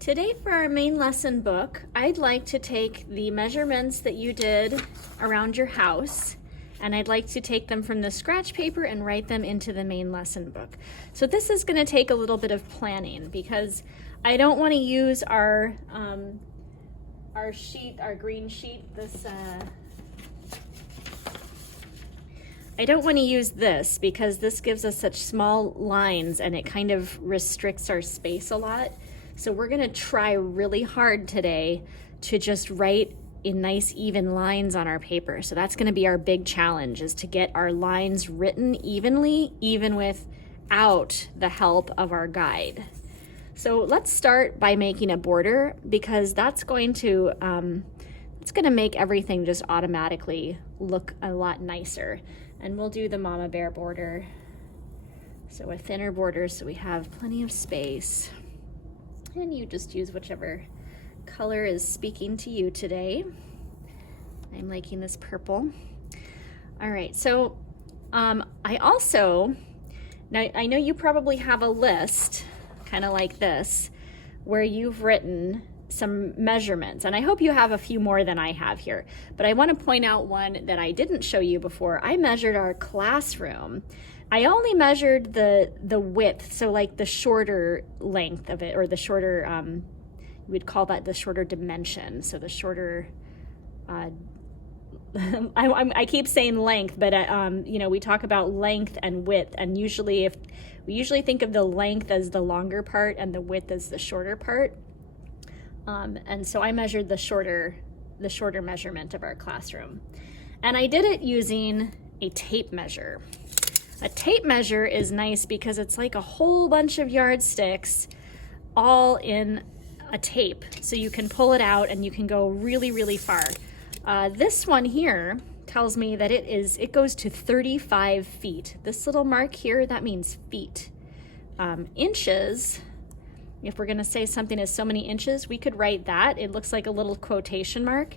Today for our main lesson book, I'd like to take the measurements that you did around your house, and I'd like to take them from the scratch paper and write them into the main lesson book. So this is going to take a little bit of planning because I don't want to use our green sheet, I don't want to use this because this gives us such small lines and it kind of restricts our space a lot. So we're going to try really hard today to just write in nice even lines on our paper. So that's going to be our big challenge, is to get our lines written evenly, even without the help of our guide. So let's start by making a border, because that's going to make everything just automatically look a lot nicer. And we'll do the mama bear border. So a thinner border so we have plenty of space. And you just use whichever color is speaking to you today. I'm liking this purple. All right, so now I know you probably have a list, kind of like this, where you've written some measurements, and I hope you have a few more than I have here, but I want to point out one that I didn't show you before. I measured our classroom. I only measured the width, so like the shorter length of it, or the shorter, we'd call that the shorter dimension. So the shorter, I keep saying length, but we talk about length and width, and we usually think of the length as the longer part and the width as the shorter part. And so I measured the shorter measurement of our classroom, and I did it using a tape measure. A tape measure is nice because it's like a whole bunch of yardsticks all in a tape. So you can pull it out and you can go really, really far. This one here tells me that it goes to 35 feet. This little mark here, that means feet. Inches, if we're gonna say something is so many inches, we could write that. It looks like a little quotation mark.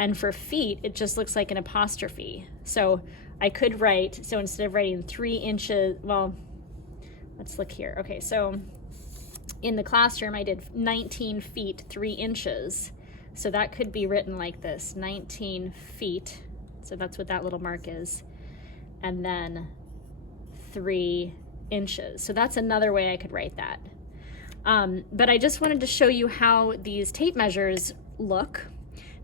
And for feet, it just looks like an apostrophe. So I could write, so instead of writing 3 inches, well, let's look here. Okay, so in the classroom, I did 19 feet, 3 inches. So that could be written like this, 19 feet. So that's what that little mark is. And then 3 inches. So that's another way I could write that. But I just wanted to show you how these tape measures look,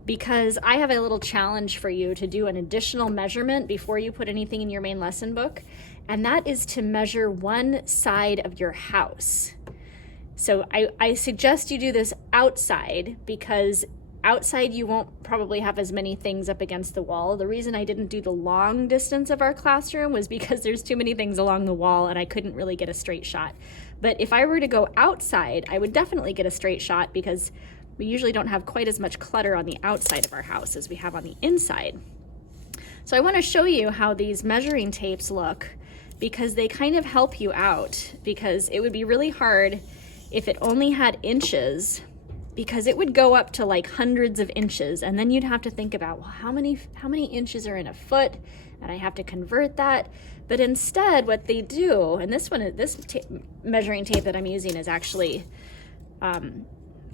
because I have a little challenge for you to do an additional measurement before you put anything in your main lesson book, and that is to measure one side of your house. So I suggest you do this outside, because outside you won't probably have as many things up against the wall. The reason I didn't do the long distance of our classroom was because there's too many things along the wall and I couldn't really get a straight shot. But if I were to go outside, I would definitely get a straight shot, because we usually don't have quite as much clutter on the outside of our house as we have on the inside. So I want to show you how these measuring tapes look, because they kind of help you out, because it would be really hard if it only had inches, because it would go up to like hundreds of inches, and then you'd have to think about, well, how many inches are in a foot, and I have to convert that. But instead, what they do, and this measuring tape that I'm using is actually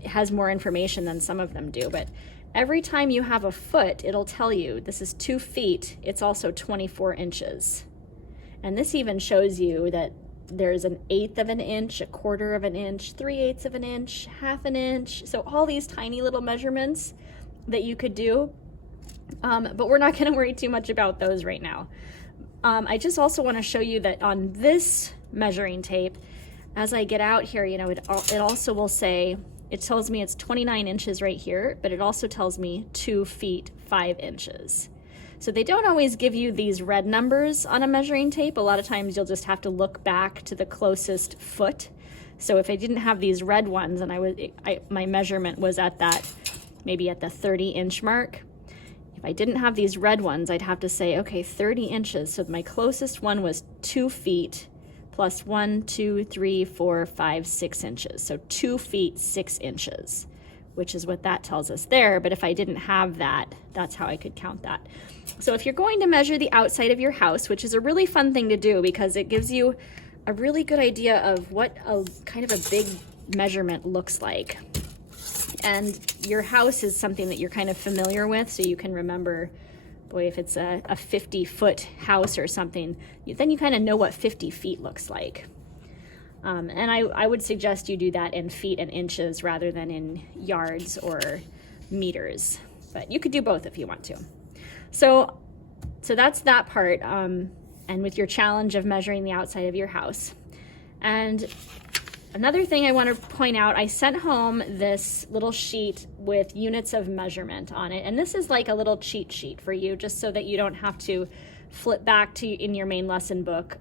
has more information than some of them do, but every time you have a foot, it'll tell you this is 2 feet. It's also 24 inches. And this even shows you that there's 1/8 of an inch, 1/4 of an inch, 3/8 of an inch, 1/2 an inch. So all these tiny little measurements that you could do, but we're not going to worry too much about those right now. I just also want to show you that on this measuring tape, as I get out here, it also will say, it tells me it's 29 inches right here, but it also tells me 2 feet, 5 inches. So they don't always give you these red numbers on a measuring tape. A lot of times you'll just have to look back to the closest foot. So if I didn't have these red ones and my measurement was at maybe at the 30-inch mark, if I didn't have these red ones, I'd have to say, okay, 30 inches. So my closest one was 2 feet plus 1, 2, 3, 4, 5, 6 inches. So 2 feet, 6 inches, which is what that tells us there. But if I didn't have that, that's how I could count that. So if you're going to measure the outside of your house, which is a really fun thing to do because it gives you a really good idea of what a kind of a big measurement looks like. And your house is something that you're kind of familiar with, so you can remember, boy, if it's a 50-foot house or something, then you kind of know what 50 feet looks like. And I would suggest you do that in feet and inches rather than in yards or meters. But you could do both if you want to. So that's that part, and with your challenge of measuring the outside of your house. And another thing I want to point out, I sent home this little sheet with units of measurement on it. And this is like a little cheat sheet for you, just so that you don't have to flip back to in your main lesson book.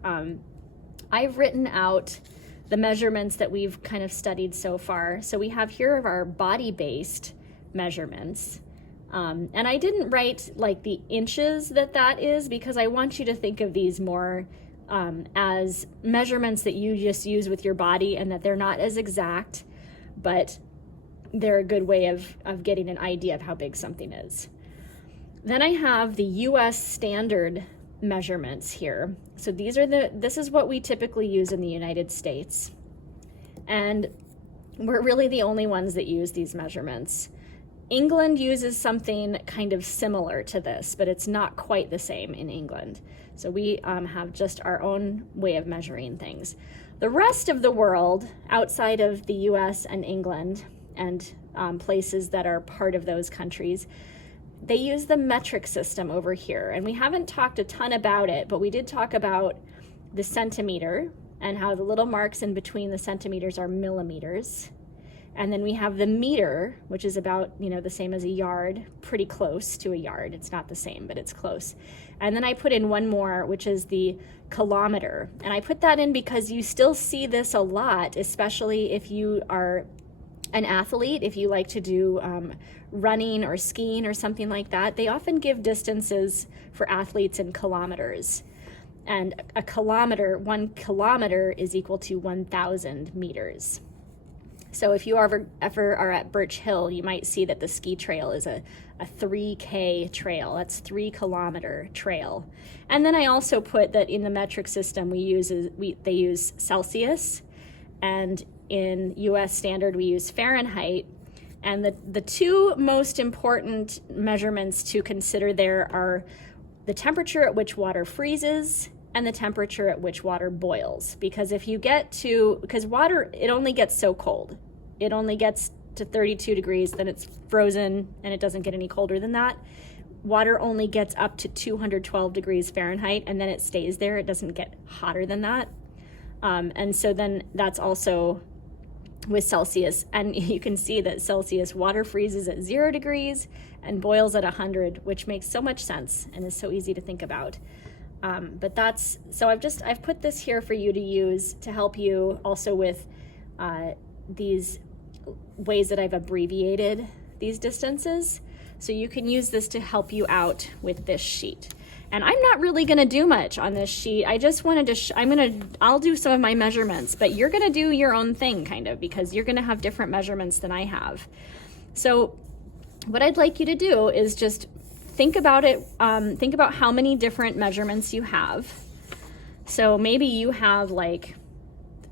I've written out the measurements that we've kind of studied so far. So we have here of our body-based measurements. And I didn't write like the inches that is, because I want you to think of these more as measurements that you just use with your body, and that they're not as exact, but they're a good way of getting an idea of how big something is. Then I have the US standard measurements here. So this is what we typically use in the United States. And we're really the only ones that use these measurements. England uses something kind of similar to this, but it's not quite the same in England. So we have just our own way of measuring things. The rest of the world, outside of the US and England and places that are part of those countries, they use the metric system over here. And we haven't talked a ton about it, but we did talk about the centimeter and how the little marks in between the centimeters are millimeters. And then we have the meter, which is about, the same as a yard, pretty close to a yard. It's not the same, but it's close. And then I put in one more, which is the kilometer. And I put that in because you still see this a lot, especially if you are an athlete, if you like to do running or skiing or something like that. They often give distances for athletes in kilometers. And 1 kilometer is equal to 1,000 meters. So if you ever are at Birch Hill, you might see that the ski trail is a 3K trail. That's 3 kilometer trail. And then I also put that in the metric system they use Celsius, and in US standard we use Fahrenheit. And the two most important measurements to consider there are the temperature at which water freezes and the temperature at which water boils. Because because water, it only gets so cold. It only gets to 32 degrees, then it's frozen, and it doesn't get any colder than that. Water only gets up to 212 degrees Fahrenheit, and then it stays there. It doesn't get hotter than that. And so then that's also with Celsius. And you can see that Celsius water freezes at 0 degrees and boils at 100, which makes so much sense and is so easy to think about. So I've put this here for you to use to help you also with these ways that I've abbreviated these distances. So you can use this to help you out with this sheet. And I'm not really gonna do much on this sheet. I just wanted to, I'll do some of my measurements, but you're gonna do your own thing kind of, because you're gonna have different measurements than I have. So what I'd like you to do is just think about it, think about how many different measurements you have. So maybe you have like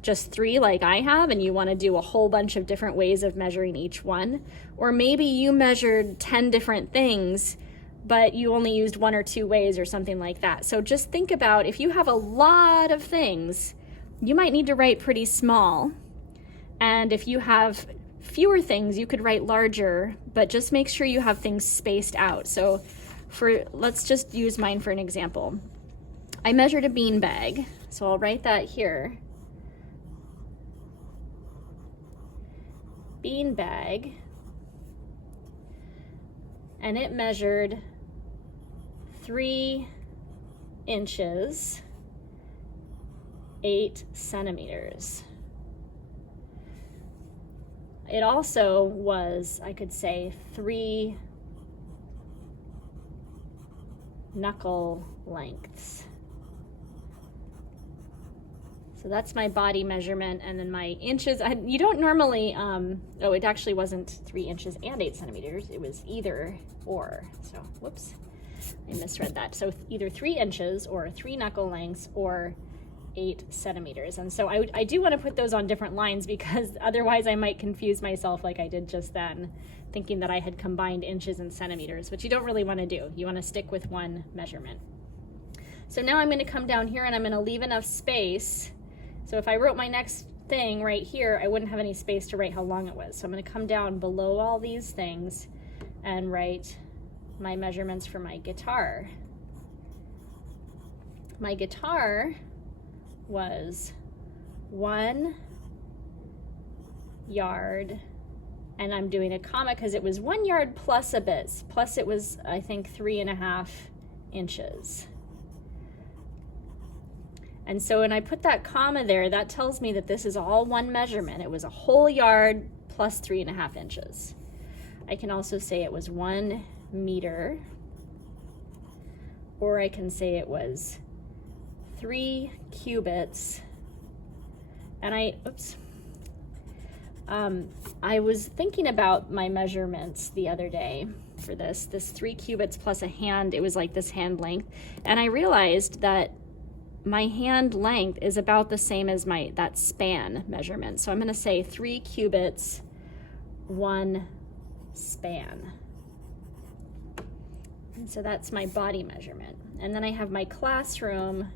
just 3 like I have, and you want to do a whole bunch of different ways of measuring each one. Or maybe you measured 10 different things, but you only used 1 or 2 ways or something like that. So just think about, if you have a lot of things, you might need to write pretty small. And if you have fewer things, you could write larger, but just make sure you have things spaced out. So let's just use mine for an example. I measured a bean bag, so I'll write that here. Bean bag, and it measured 3 inches, 8 centimeters. It also was, I could say, 3 knuckle lengths. So that's my body measurement, and then my inches. You don't normally, it actually wasn't 3 inches and 8 centimeters. It was either or. So, whoops, I misread that. So either 3 inches or 3 knuckle lengths or 8 centimeters. And so I do want to put those on different lines because otherwise I might confuse myself like I did just then, thinking that I had combined inches and centimeters, which you don't really want to do. You want to stick with one measurement. So now I'm going to come down here and I'm going to leave enough space. So if I wrote my next thing right here, I wouldn't have any space to write how long it was. So I'm going to come down below all these things and write my measurements for my guitar. My guitar was 1 yard, and I'm doing a comma because it was 1 yard plus a bit, plus it was, I think, 3.5 inches. And so when I put that comma there, that tells me that this is all one measurement. It was a whole yard plus 3.5 inches. I can also say it was 1 meter, or I can say it was 3 cubits. And I was thinking about my measurements the other day for this 3 cubits plus a hand. It was like this hand length, and I realized that my hand length is about the same as that span measurement. So I'm going to say 3 cubits, 1 span. And so that's my body measurement. And then I have my classroom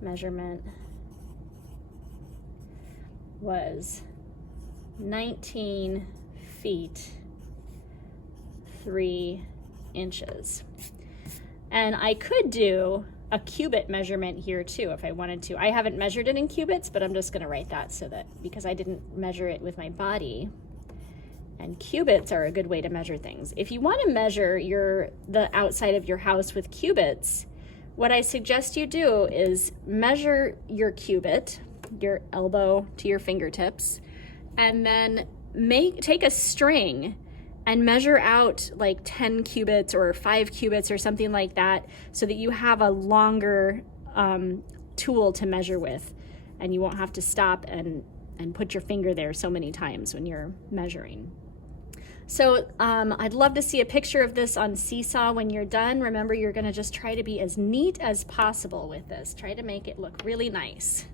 measurement was 19 feet, 3 inches. And I could do a cubit measurement here too if I wanted to. I haven't measured it in cubits, but I'm just going to write that so that, because I didn't measure it with my body. And cubits are a good way to measure things. If you want to measure the outside of your house with cubits, what I suggest you do is measure your cubit, your elbow to your fingertips, and then take a string and measure out like 10 cubits or 5 cubits or something like that, so that you have a longer tool to measure with, and you won't have to stop and put your finger there so many times when you're measuring. So I'd love to see a picture of this on Seesaw when you're done. Remember, you're going to just try to be as neat as possible with this. Try to make it look really nice.